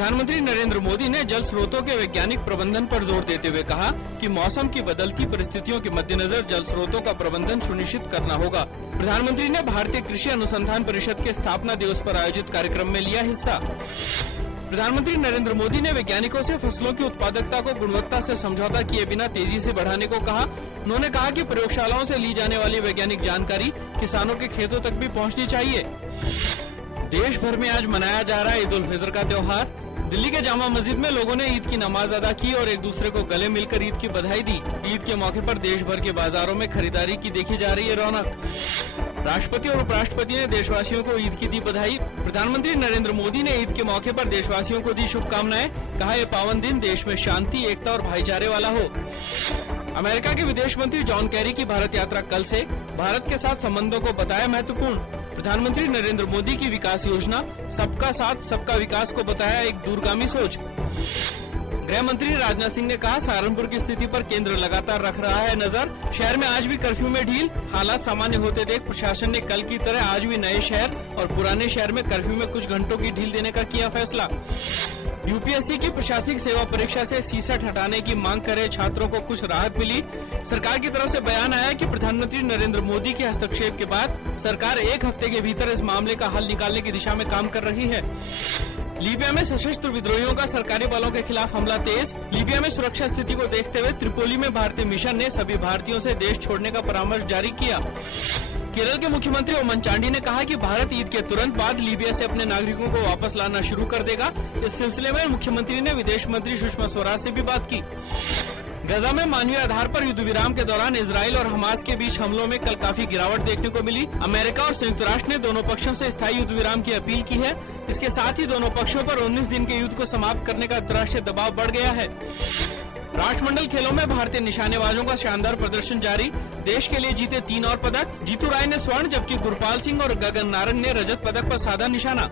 प्रधानमंत्री नरेंद्र मोदी ने जल स्रोतों के वैज्ञानिक प्रबंधन पर जोर देते हुए कहा कि मौसम की बदलती परिस्थितियों के मद्देनजर जल स्रोतों का प्रबंधन सुनिश्चित करना होगा। प्रधानमंत्री ने भारतीय कृषि अनुसंधान परिषद के स्थापना दिवस पर आयोजित कार्यक्रम में लिया हिस्सा। प्रधानमंत्री नरेंद्र मोदी ने वैज्ञानिकों से फसलों की उत्पादकता को गुणवत्ता से समझौता किए बिना तेजी से बढ़ाने को कहा। उन्होंने कहा कि प्रयोगशालाओं से ली जाने वाली वैज्ञानिक जानकारी किसानों के खेतों तक भी पहुंचनी चाहिए। देश भर में आज मनाया जा रहा है ईद उल फितर का त्योहार। दिल्ली के जामा मस्जिद में लोगों ने ईद की नमाज अदा की और एक दूसरे को गले मिलकर ईद की बधाई दी। ईद के मौके पर देश भर के बाजारों में खरीदारी की देखी जा रही है रौनक। राष्ट्रपति और उपराष्ट्रपति ने देशवासियों को ईद की दी बधाई। प्रधानमंत्री नरेंद्र मोदी ने ईद के मौके पर देशवासियों को दी शुभकामनाएं। कहा यह पावन दिन देश में शांति, एकता और भाईचारे वाला हो। अमेरिका के विदेश मंत्री जॉन कैरी की भारत यात्रा कल से। भारत के साथ संबंधों को बताया महत्वपूर्ण। प्रधानमंत्री नरेंद्र मोदी की विकास योजना सबका साथ सबका विकास को बताया एक दूरगामी सोच। गृह मंत्री राजनाथ सिंह ने कहा सहारनपुर की स्थिति पर केंद्र लगातार रख रहा है नजर। शहर में आज भी कर्फ्यू में ढील। हालात सामान्य होते देख प्रशासन ने कल की तरह आज भी नए शहर और पुराने शहर में कर्फ्यू में कुछ घंटों की ढील देने का किया फैसला। यूपीएससी की प्रशासनिक सेवा परीक्षा से सीसैट हटाने की मांग कर रहे छात्रों को कुछ राहत मिली। सरकार की तरफ से बयान आया कि प्रधानमंत्री नरेंद्र मोदी के हस्तक्षेप के बाद सरकार एक हफ्ते के भीतर इस मामले का हल निकालने की दिशा में काम कर रही है। लीबिया में सशस्त्र विद्रोहियों का सरकारी बलों के खिलाफ हमला तेज। लीबिया में सुरक्षा स्थिति को देखते हुए त्रिपोली में भारतीय मिशन ने सभी भारतीयों से देश छोड़ने का परामर्श जारी किया। केरल के मुख्यमंत्री ओमन चांडी ने कहा कि भारत ईद के तुरंत बाद लीबिया से अपने नागरिकों को वापस लाना शुरू कर देगा। इस सिलसिले में मुख्यमंत्री ने विदेश मंत्री सुषमा स्वराज से भी बात की। गजा में मानवीय आधार पर युद्ध विराम के दौरान इजराइल और हमास के बीच हमलों में कल काफी गिरावट देखने को मिली। अमेरिका और संयुक्त राष्ट्र ने दोनों पक्षों से स्थायी युद्ध विराम की अपील की है। इसके साथ ही दोनों पक्षों पर 19 दिन के युद्ध को समाप्त करने का अंतर्राष्ट्रीय दबाव बढ़ गया है। राष्ट्रमंडल खेलों में भारतीय निशानेबाजों का शानदार प्रदर्शन जारी। देश के लिए जीते 3 और पदक। जीतू राय ने स्वर्ण जबकि गुरपाल सिंह और गगन नारंग ने रजत पदक पर साधा निशाना।